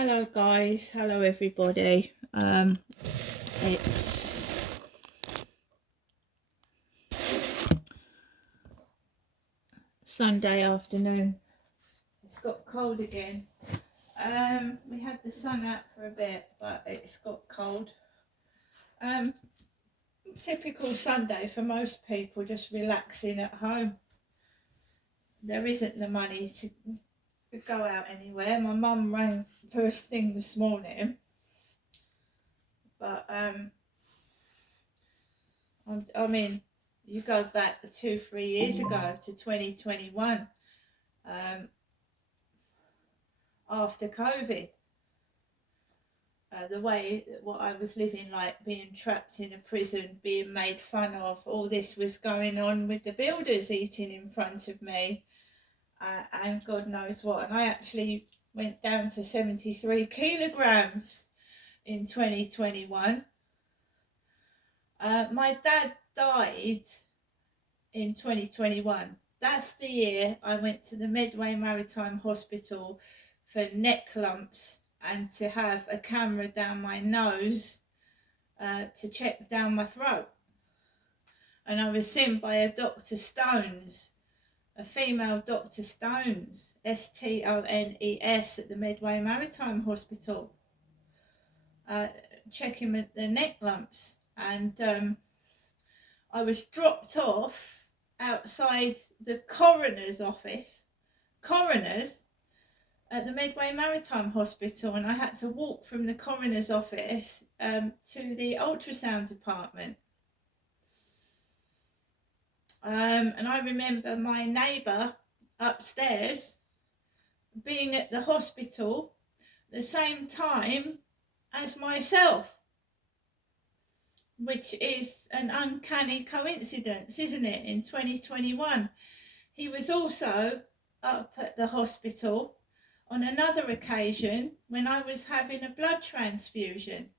Hello guys, hello everybody. It's Sunday afternoon. It's got cold again. We had the sun out for a bit, but it's got cold. Typical Sunday for most people, just relaxing at home. There isn't the money to go out anywhere. My mum rang first thing this morning, but I mean, you go back 2-3 years ago to 2021, after COVID, the way what I was living, like being trapped in a prison, being made fun of, all this was going on with the builders eating in front of me, and God knows what. And I actually went down to 73 kilograms in 2021. My dad died in 2021. That's the year I went to the Medway Maritime Hospital for neck lumps and to have a camera down my nose to check down my throat. And I was seen by a Dr. Stones, a female Dr. Stones, Stones, at the Medway Maritime Hospital, checking the neck lumps. And I was dropped off outside the coroner's office, at the Medway Maritime Hospital, and I had to walk from the coroner's office to the ultrasound department. And I remember my neighbour upstairs being at the hospital the same time as myself, which is an uncanny coincidence, isn't it? In 2021, he was also up at the hospital on another occasion when I was having a blood transfusion.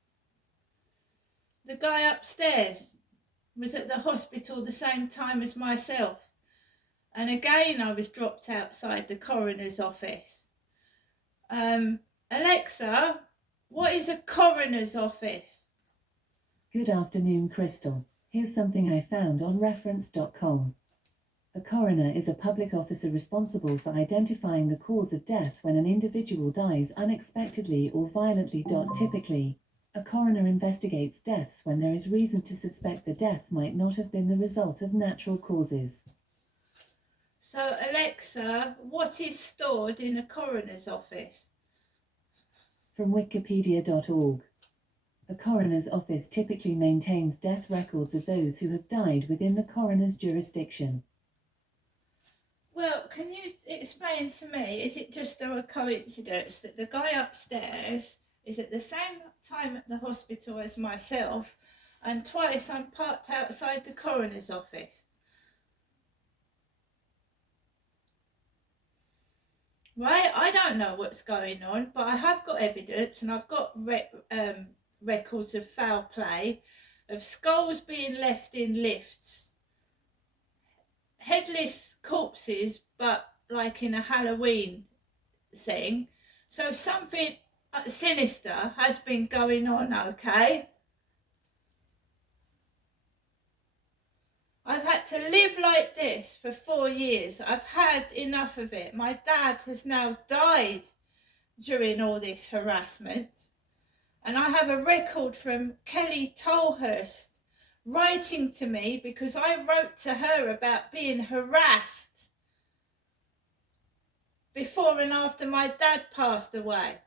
The guy upstairs was at the hospital the same time as myself. And again, I was dropped outside the coroner's office. Alexa, what is a coroner's office? Good afternoon, Crystal. Here's something I found on reference.com. A coroner is a public officer responsible for identifying the cause of death when an individual dies unexpectedly or violently. Typically, a coroner investigates deaths when there is reason to suspect the death might not have been the result of natural causes. So, Alexa, what is stored in a coroner's office? From wikipedia.org. A coroner's office typically maintains death records of those who have died within the coroner's jurisdiction. Well, can you explain to me, is it just a coincidence that the guy upstairs is at the same time at the hospital as myself, and twice I'm parked outside the coroner's office? Right, I don't know what's going on, but I have got evidence, and I've got records of foul play, of skulls being left in lifts, headless corpses, but like in a Halloween thing. So something sinister has been going on, okay? I've had to live like this for 4 years. I've had enough of it. My dad has now died during all this harassment. And I have a record from Kelly Tolhurst writing to me because I wrote to her about being harassed before and after my dad passed away.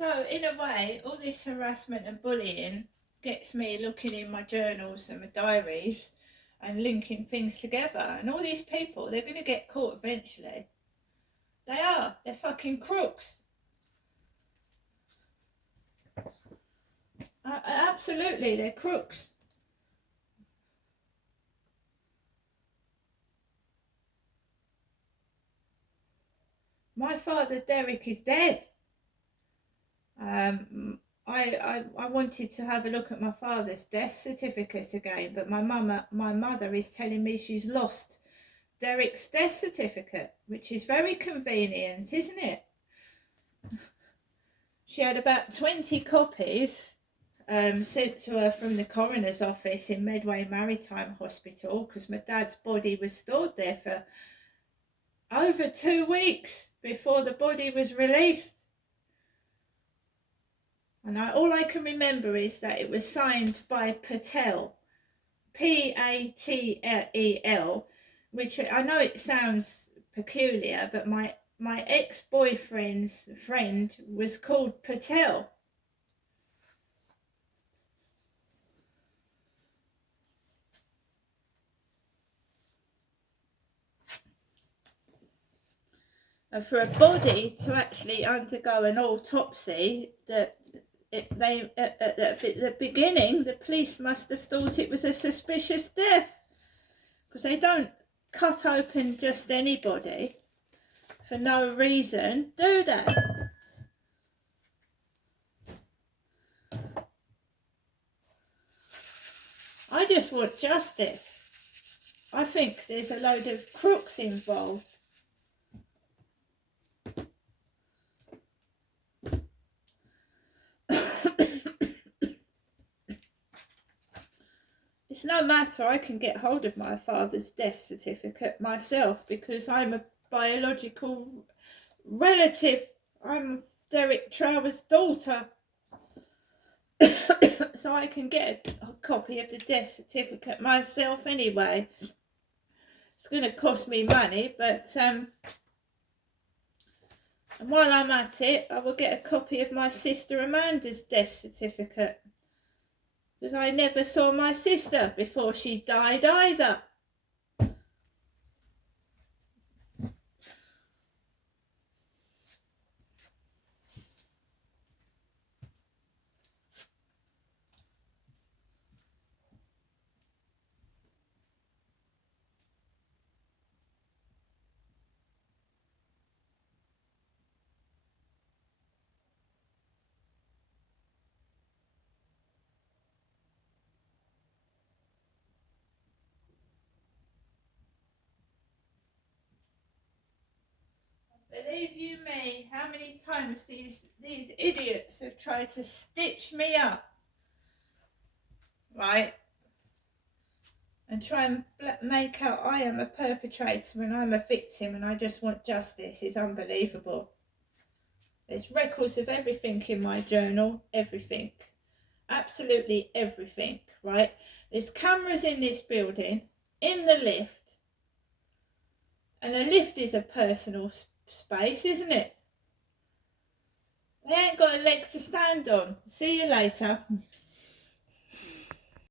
So in a way, all this harassment and bullying gets me looking in my journals and my diaries and linking things together. And all these people, they're going to get caught eventually. They are. They're fucking crooks. Absolutely, they're crooks. My father Derek is dead. I wanted to have a look at my father's death certificate again, but my mother is telling me she's lost Derek's death certificate, which is very convenient, isn't it? She had about 20 copies sent to her from the coroner's office in Medway Maritime Hospital, because my dad's body was stored there for over 2 weeks before the body was released. And all I can remember is that it was signed by Patel, Patel, which I know it sounds peculiar, but my ex-boyfriend's friend was called Patel. And for a body to actually undergo an autopsy, at the beginning, the police must have thought it was a suspicious death, because they don't cut open just anybody for no reason, do they? I just want justice. I think there's a load of crooks involved. It's no matter, I can get hold of my father's death certificate myself, because I'm a biological relative. I'm Derek Trower's daughter. So I can get a copy of the death certificate myself anyway. It's going to cost me money, but and while I'm at it, I will get a copy of my sister Amanda's death certificate, because I never saw my sister before she died either. Believe you me, how many times these idiots have tried to stitch me up, right? And try and make out I am a perpetrator and I'm a victim and I just want justice. It's unbelievable. There's records of everything in my journal, everything. Absolutely everything, right? There's cameras in this building, in the lift. And a lift is a personal space, isn't it? They ain't got a leg to stand on. See you later.